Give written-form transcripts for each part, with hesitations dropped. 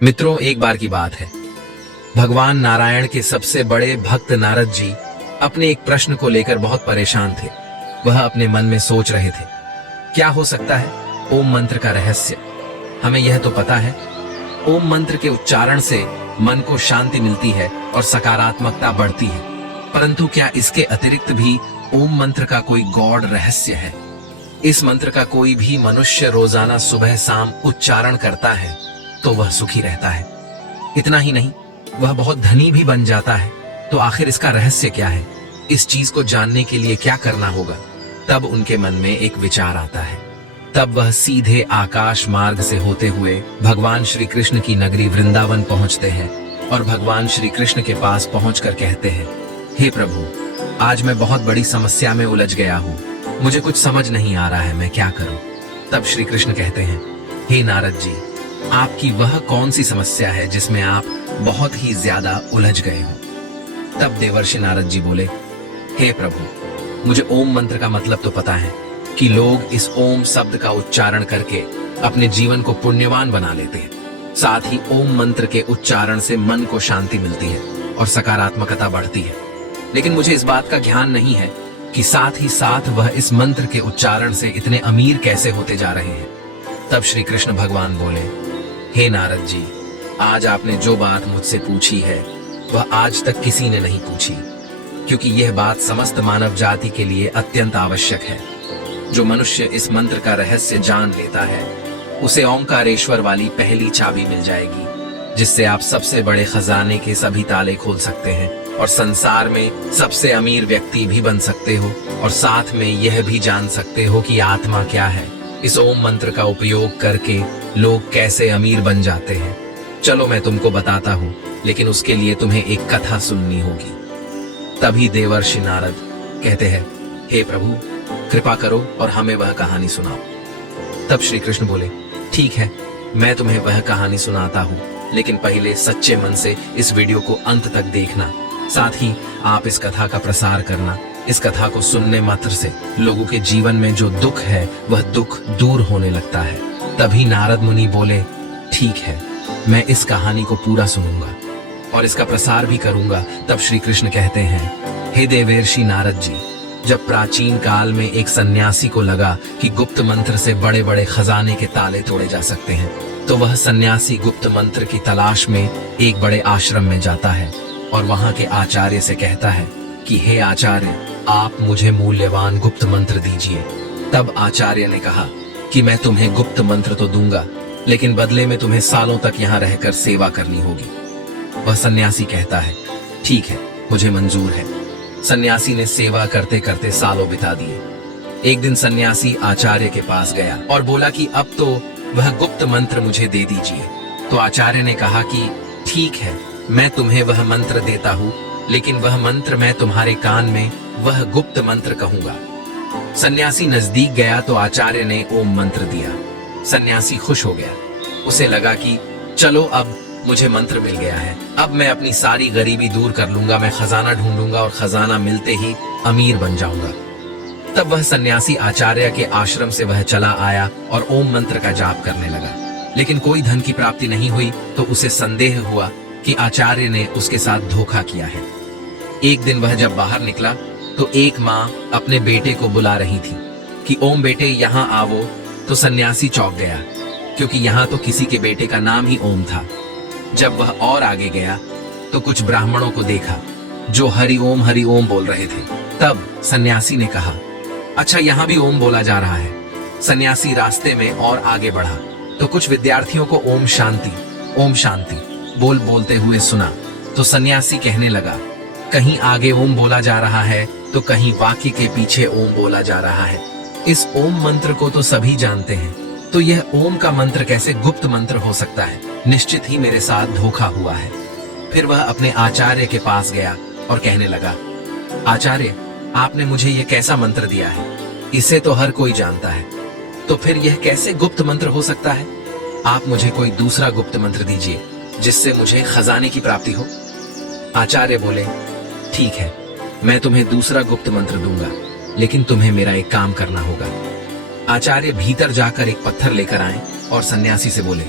मित्रों, एक बार की बात है, भगवान नारायण के सबसे बड़े भक्त नारद जी अपने एक प्रश्न को लेकर बहुत परेशान थे। वह अपने मन में सोच रहे थे, क्या हो सकता है ओम मंत्र का रहस्य। हमें यह तो पता है, ओम मंत्र के उच्चारण से मन को शांति मिलती है और सकारात्मकता बढ़ती है, परंतु क्या इसके अतिरिक्त भी ओम मंत्र का कोई गौड़ रहस्य है? इस मंत्र का कोई भी मनुष्य रोजाना सुबह शाम उच्चारण करता है तो वह सुखी रहता है। इतना ही नहीं, वह बहुत धनी भी बन जाता है। तो आखिर इसका रहस्य क्या है? इस चीज को जानने के लिए क्या करना होगा? तब उनके मन में एक विचार आता है। तब वह सीधे आकाश मार्ग से होते हुए भगवान श्री कृष्ण की नगरी वृंदावन पहुंचते हैं और भगवान श्री कृष्ण के पास पहुंचकर कहते हैं, हे प्रभु, आज मैं बहुत बड़ी समस्या में उलझ गया हूँ। मुझे कुछ समझ नहीं आ रहा है, मैं क्या करूं? तब श्री कृष्ण कहते हैं, हे नारद जी, आपकी वह कौन सी समस्या है जिसमें आप बहुत ही ज्यादा उलझ गए हो? तब देवर्षि नारद जी बोले, हे प्रभु, मुझे ओम मंत्र का मतलब तो पता है कि लोग इस ओम शब्द का उच्चारण करके अपने जीवन को पुण्यवान बना लेते हैं। साथ ही ओम मंत्र के उच्चारण से मन को शांति मिलती है और सकारात्मकता बढ़ती है। लेकिन मुझे इस बात का ज्ञान नहीं है कि साथ ही साथ वह इस मंत्र के उच्चारण से इतने अमीर कैसे होते जा रहे हैं। तब श्री कृष्ण भगवान बोले, हे नारद जी, आज आपने जो बात मुझसे पूछी है वह आज तक किसी ने नहीं पूछी, क्योंकि यह बात समस्त मानव जाति के लिए अत्यंत आवश्यक है। जो मनुष्य इस मंत्र का रहस्य जान लेता है उसे ओंकारेश्वर वाली पहली चाबी मिल जाएगी, जिससे आप सबसे बड़े खजाने के सभी ताले खोल सकते हैं और संसार में सबसे अमीर व्यक्ति भी बन सकते हो, और साथ में यह भी जान सकते हो कि आत्मा क्या है। इस ओम मंत्र का उपयोग करके लोग कैसे अमीर बन जाते हैं, चलो मैं तुमको बताता हूँ, लेकिन उसके लिए तुम्हें एक कथा सुननी होगी। तभी देवर्षि नारद कहते हैं, हे प्रभु, कृपा करो और हमें वह कहानी सुनाओ। तब श्री कृष्ण बोले, ठीक है, मैं तुम्हें वह कहानी सुनाता हूँ, लेकिन पहले सच्चे मन से इस वीडियो को अंत तक देखना। साथ ही आप इस कथा का प्रसार करना। इस कथा को सुनने मात्र से लोगों के जीवन में जो दुख है वह दुख दूर होने लगता है। तभी नारद मुनि बोले, ठीक है, मैं इस कहानी को पूरा सुनूंगा और इसका प्रसार भी करूंगा। तब श्री कृष्ण कहते हैं, हे देवर्षि नारद जी, जब प्राचीन काल में एक सन्यासी को लगा कि गुप्त मंत्र से बड़े बड़े खजाने के ताले तोड़े जा सकते हैं, तो वह सन्यासी गुप्त मंत्र की तलाश में एक बड़े आश्रम में जाता है और वहां के आचार्य से कहता है कि हे आचार्य, आप मुझे मूल्यवान गुप्त मंत्र दीजिए। तब आचार्य ने कहा कि मैं तुम्हें गुप्त मंत्र तो दूंगा, लेकिन बदले में तुम्हें सालों तक यहाँ रहकर सेवा करनी होगी। वह सन्यासी कहता है, ठीक है, मुझे मंजूर है। सन्यासी ने सेवा करते करते सालों बिता दिए। एक दिन सन्यासी आचार्य के पास गया और बोला कि अब तो वह गुप्त मंत्र मुझे दे दीजिए। तो आचार्य ने कहा कि ठीक है, मैं तुम्हें वह मंत्र देता हूँ, लेकिन वह मंत्र मैं तुम्हारे कान में वह गुप्त मंत्र कहूंगा। सन्यासी नजदीक गया तो आचार्य ने ओम मंत्र दिया। सन्यासी खुश हो गया। उसे लगा कि चलो, अब मुझे मंत्र मिल गया है, अब मैं अपनी सारी गरीबी दूर कर लूंगा, मैं खजाना ढूंढूंगा और खजाना मिलते ही अमीर बन जाऊंगा। तब वह सन्यासी आचार्य के आश्रम से वह चला आया और ओम मंत्र का जाप करने लगा, लेकिन कोई धन की प्राप्ति नहीं हुई। तो उसे संदेह हुआ कि आचार्य ने उसके साथ धोखा किया है। एक दिन वह जब बाहर निकला तो एक माँ अपने बेटे को बुला रही थी कि ओम बेटे यहाँ आवो। तो सन्यासी चौंक गया, क्योंकि यहाँ तो किसी के बेटे का नाम ही ओम था। जब वह और आगे गया तो कुछ ब्राह्मणों को देखा जो हरि ओम बोल रहे थे। तब सन्यासी ने कहा, अच्छा, यहाँ भी ओम बोला जा रहा है। सन्यासी रास्ते में और आगे बढ़ा तो कुछ विद्यार्थियों को ओम शांति बोलते हुए सुना। तो सन्यासी कहने लगा, कहीं आगे ओम बोला जा रहा है तो कहीं वाक्य के पीछे ओम बोला जा रहा है। इस ओम मंत्र को तो सभी जानते हैं, तो यह ओम का मंत्र कैसे गुप्त मंत्र हो सकता है? निश्चित ही मेरे साथ धोखा हुआ है। फिर वह अपने आचार्य के पास गया और कहने लगा, आचार्य, आपने मुझे यह कैसा मंत्र दिया है? इसे तो हर कोई जानता है, तो फिर यह कैसे गुप्त मंत्र हो सकता है? आप मुझे कोई दूसरा गुप्त मंत्र दीजिए जिससे मुझे खजाने की प्राप्ति हो। आचार्य बोले, ठीक है, मैं तुम्हें दूसरा गुप्त मंत्र दूंगा, लेकिन तुम्हें मेरा एक काम करना होगा। आचार्य भीतर जाकर एक पत्थर लेकर आए और सन्यासी से बोले,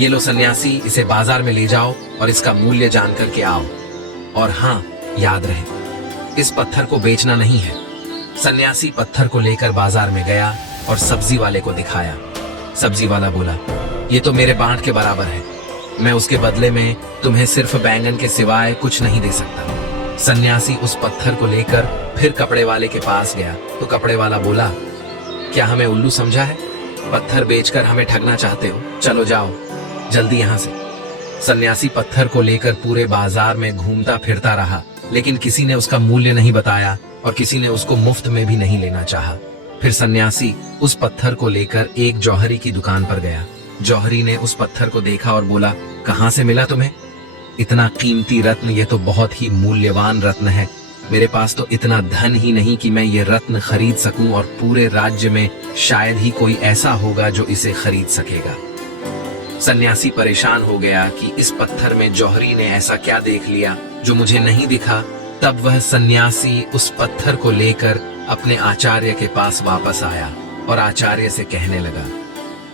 ये लो सन्यासी, इसे बाजार में ले जाओ और इसका मूल्य जान करके आओ। और हाँ, याद रहे, इस पत्थर को बेचना नहीं है। सन्यासी पत्थर को लेकर बाजार में गया और सब्जी वाले को दिखाया। सब्जी वाला बोला, ये तो मेरे बांट के बराबर है, मैं उसके बदले में तुम्हें सिर्फ बैंगन के सिवाय कुछ नहीं दे सकता। सन्यासी उस पत्थर को लेकर फिर कपड़े वाले के पास गया तो कपड़े वाला बोला, क्या हमें उल्लू समझा है? पत्थर बेचकर हमें ठगना चाहते हो? चलो जाओ जल्दी यहाँ से। सन्यासी पत्थर को लेकर पूरे बाजार में घूमता फिरता रहा, लेकिन किसी ने उसका मूल्य नहीं बताया और किसी ने उसको मुफ्त में भी नहीं लेना चाहा। फिर सन्यासी उस पत्थर को लेकर एक जौहरी की दुकान पर गया। जौहरी ने उस पत्थर को देखा और बोला, कहाँ से मिला तुम्हें? इतना कीमती रत्न, ये तो बहुत ही मूल्यवान रत्न है। मेरे पास तो इतना धन ही नहीं कि मैं ये रत्न खरीद सकूं और पूरे राज्य में शायद ही कोई ऐसा होगा जो इसे खरीद सकेगा। सन्यासी परेशान हो गया कि इस पत्थर में जौहरी ने ऐसा क्या देख लिया जो मुझे नहीं दिखा। तब वह सन्यासी उस पत्थर को लेकर अपने आचार्य के पास वापस आया और आचार्य से कहने लगा,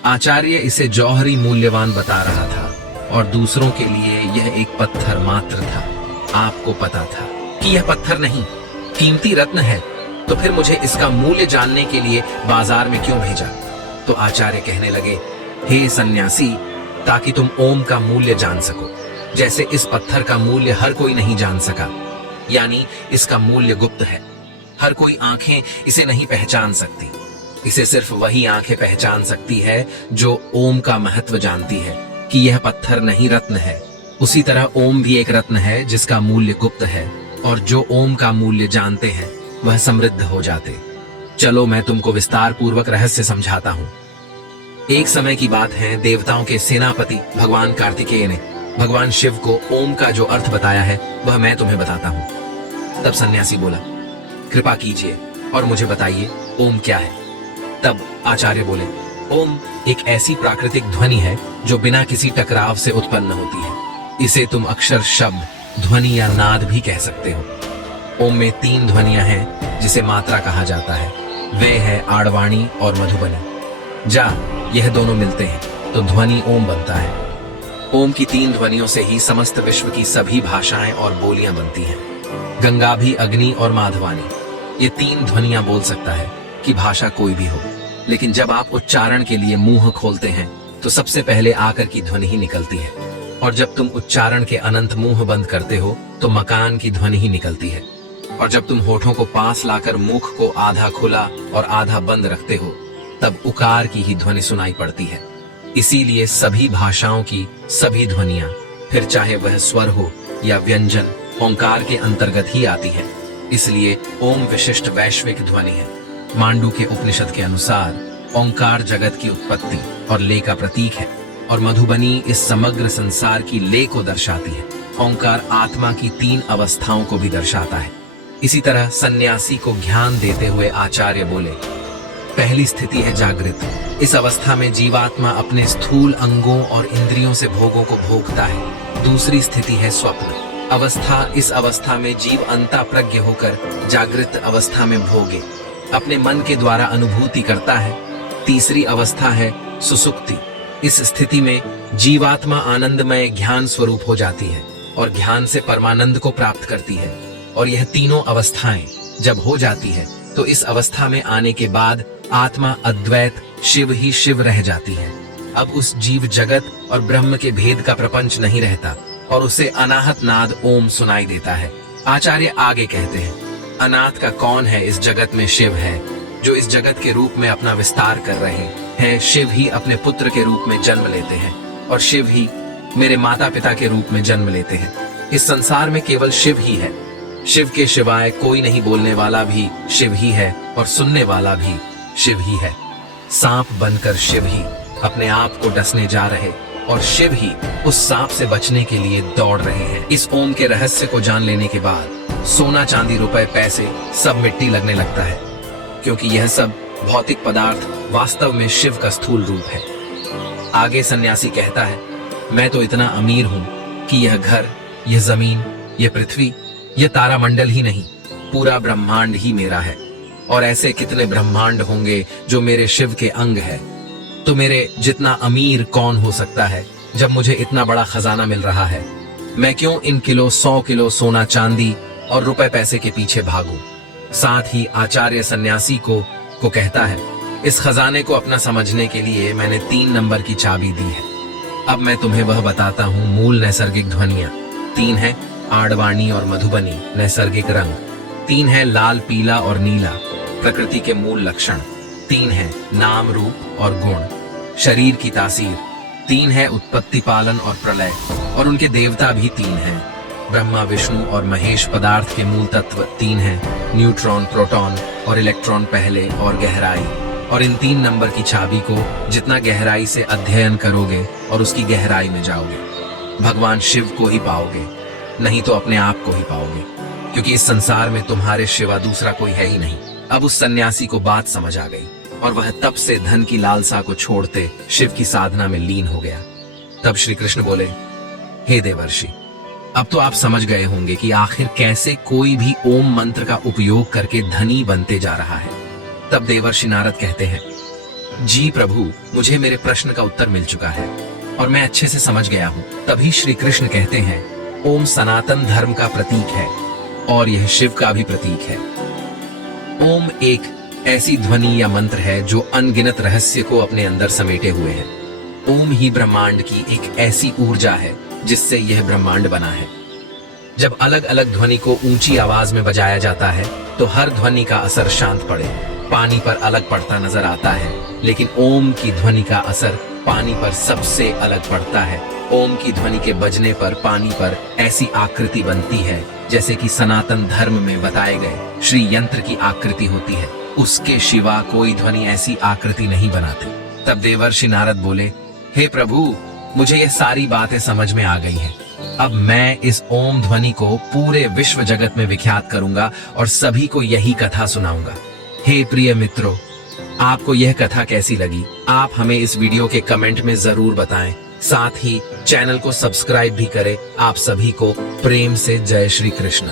आचार्य, इसे जौहरी मूल्यवान बता रहा था और दूसरों के लिए यह एक पत्थर मात्र था। आपको पता था कि यह पत्थर नहीं, कीमती रत्न है, तो फिर मुझे इसका मूल्य जानने के लिए बाजार में क्यों भेजा? तो आचार्य कहने लगे, हे सन्यासी, ताकि तुम ओम का मूल्य जान सको, जैसे इस पत्थर का मूल्य हर कोई नहीं जान सका, यानी इसका मूल्य गुप्त है। हर कोई आंखें इसे नहीं पहचान सकती, इसे सिर्फ वही आंखें पहचान सकती है जो ओम का महत्व जानती है कि यह पत्थर नहीं रत्न है। उसी तरह ओम भी एक रत्न है जिसका मूल्य गुप्त है, और जो ओम का मूल्य जानते हैं वह समृद्ध हो जाते। चलो मैं तुमको विस्तार पूर्वक रहस्य समझाता हूँ। एक समय की बात है, देवताओं के सेनापति भगवान कार्तिकेय ने भगवान शिव को ओम का जो अर्थ बताया है वह मैं तुम्हें बताता हूँ। तब सन्यासी बोला, कृपा कीजिए और मुझे बताइए ओम क्या है। तब आचार्य बोले, ओम एक ऐसी प्राकृतिक ध्वनि है जो बिना किसी टकराव से उत्पन्न होती है। इसे तुम अक्षर, शब्द, ध्वनि या नाद भी कह सकते हो। ओम में 3 ध्वनियां हैं जिसे मात्रा कहा जाता है। वे है आड़वाणी और मधुबनी। जा यह दोनों मिलते हैं तो ध्वनि ओम बनता है। ओम की 3 ध्वनियों से ही समस्त विश्व की सभी भाषाएं और बोलियां बनती हैं। गंगा भी, अग्नि और माधवानी, ये 3 ध्वनियां बोल सकता है कि भाषा कोई भी हो, लेकिन जब आप उच्चारण के लिए मुंह खोलते हैं तो सबसे पहले आकर की ध्वनि ही निकलती है, और जब तुम उच्चारण के अनंत मुंह बंद करते हो तो मकान की ध्वनि ही निकलती है, और जब तुम होठों को पास लाकर मुख को आधा खुला और आधा बंद रखते हो तब उकार की ही ध्वनि सुनाई पड़ती है। इसीलिए सभी भाषाओं की सभी ध्वनियां, फिर चाहे वह स्वर हो या व्यंजन, ओंकार के अंतर्गत ही आती है। इसलिए ओम विशिष्ट वैश्विक ध्वनि है। मांडू के उपनिषद के अनुसार ओंकार जगत की उत्पत्ति और लय का प्रतीक है, और मधुबनी इस समग्र संसार की लय को दर्शाती है। ओंकार आत्मा की 3 अवस्थाओं को भी दर्शाता है। इसी तरह सन्यासी को ज्ञान देते हुए आचार्य बोले, पहली स्थिति है जागृत। इस अवस्था में जीवात्मा अपने स्थूल अंगों और इंद्रियों से भोगों को भोगता है। दूसरी स्थिति है स्वप्न अवस्था। इस अवस्था में जीव अंता प्रज्ञ होकर जागृत अवस्था में भोगे अपने मन के द्वारा अनुभूति करता है। तीसरी अवस्था है सुसुप्ति। इस स्थिति में जीवात्मा आनंदमय ज्ञान स्वरूप हो जाती है और ज्ञान से परमानंद को प्राप्त करती है। और यह तीनों अवस्थाएं जब हो जाती है तो इस अवस्था में आने के बाद आत्मा अद्वैत शिव ही शिव रह जाती है। अब उस जीव जगत और ब्रह्म के भेद का प्रपंच नहीं रहता और उसे अनाहत नाद ओम सुनाई देता है। आचार्य आगे कहते हैं, अनाथ का कौन है? इस जगत में शिव है जो इस जगत के रूप में अपना विस्तार कर रहे हैं। शिव ही अपने पुत्र के रूप में जन्म लेते हैं और शिव ही मेरे माता पिता के रूप में जन्म लेते हैं। इस संसार में केवल शिव ही है। शिव के सिवाय कोई नहीं। बोलने वाला भी शिव ही है और सुनने वाला भी शिव ही है। सांप बनकर शिव ही अपने आप को डसने जा रहे और शिव ही उस सांप से बचने के लिए दौड़ रहे हैं। इस ओम के रहस्य को जान लेने के बाद सोना, चांदी, रुपए, पैसे सब मिट्टी लगने लगता है, क्योंकि यह सब भौतिक पदार्थ वास्तव में शिव का स्थूल रूप है। आगे सन्यासी कहता है, मैं तो इतना अमीर हूँ कि यह घर, यह जमीन, यह पृथ्वी, यह तारामंडल ही नहीं, पूरा ब्रह्मांड ही मेरा है। और ऐसे कितने ब्रह्मांड होंगे जो मेरे शिव के अंग है। तो मेरे जितना अमीर कौन हो सकता है? जब मुझे इतना बड़ा खजाना मिल रहा है, मैं क्यों इन किलो 100 किलो सोना चांदी और रुपए पैसे के पीछे भागूं? साथ ही आचार्य सन्यासी को कहता है, इस खजाने को अपना समझने के लिए मैंने 3 नंबर की चाबी दी है। अब मैं तुम्हें वह बताता हूँ मूल नैसर्गिक ध्वनियां। 3 है आड़वाणी और मधुबनी नैसर्गिक रंग। 3 है लाल पीला और नीला प्रकृति के मूल लक्षण। 3 है नाम रूप और गुण शरीर की तासीर। 3 है उत्पत्ति पालन और प्रलय और उनके देवता भी 3 हैं, ब्रह्मा विष्णु और महेश पदार्थ के मूल तत्व। 3 है न्यूट्रॉन प्रोटॉन और इलेक्ट्रॉन पहले और गहराई। और इन 3 नंबर की चाबी को जितना गहराई से अध्ययन करोगे और उसकी गहराई में जाओगे, भगवान शिव को ही पाओगे, नहीं तो अपने आप को ही पाओगे, क्योंकि इस संसार में तुम्हारे सिवा दूसरा कोई है ही नहीं। अब उस सन्यासी को बात समझ आ गई और वह तब से धन की लालसा को छोड़ते शिव की साधना में लीन हो गया। तब श्री कृष्ण बोले, हे देवर्षि, अब तो आप समझ गए होंगे कि आखिर कैसे कोई भी ओम मंत्र का उपयोग करके धनी बनते जा रहा है। तब देवर्षि नारद कहते हैं, जी प्रभु, मुझे मेरे प्रश्न का उत्तर मिल चुका है और मैं अच्छे से समझ गया हूँ। तभी श्री कृष्ण कहते हैं, ओम सनातन धर्म का प्रतीक है और यह शिव का भी प्रतीक है। ओम एक ऐसी ध्वनि या मंत्र है जो अनगिनत रहस्य को अपने अंदर समेटे हुए है। ओम ही ब्रह्मांड की एक ऐसी ऊर्जा है जिससे यह ब्रह्मांड बना है। जब अलग अलग ध्वनि को ऊंची आवाज में बजाया जाता है तो हर ध्वनि का असर शांत पड़े पानी पर अलग पड़ता नजर आता है, लेकिन ओम की ध्वनि का असर पानी पर सबसे अलग पड़ता है। ओम की ध्वनि के बजने पर पानी पर ऐसी आकृति बनती है जैसे कि सनातन धर्म में बताए गए श्री यंत्र की आकृति होती है। उसके सिवा कोई ध्वनि ऐसी आकृति नहीं बनाती। तब देवर्षि नारद बोले, हे प्रभु, मुझे ये सारी बातें समझ में आ गई हैं। अब मैं इस ओम ध्वनि को पूरे विश्व जगत में विख्यात करूंगा और सभी को यही कथा सुनाऊंगा। हे प्रिय मित्रों, आपको यह कथा कैसी लगी? आप हमें इस वीडियो के कमेंट में जरूर बताएं। साथ ही चैनल को सब्सक्राइब भी करें। आप सभी को प्रेम से जय श्री कृष्ण।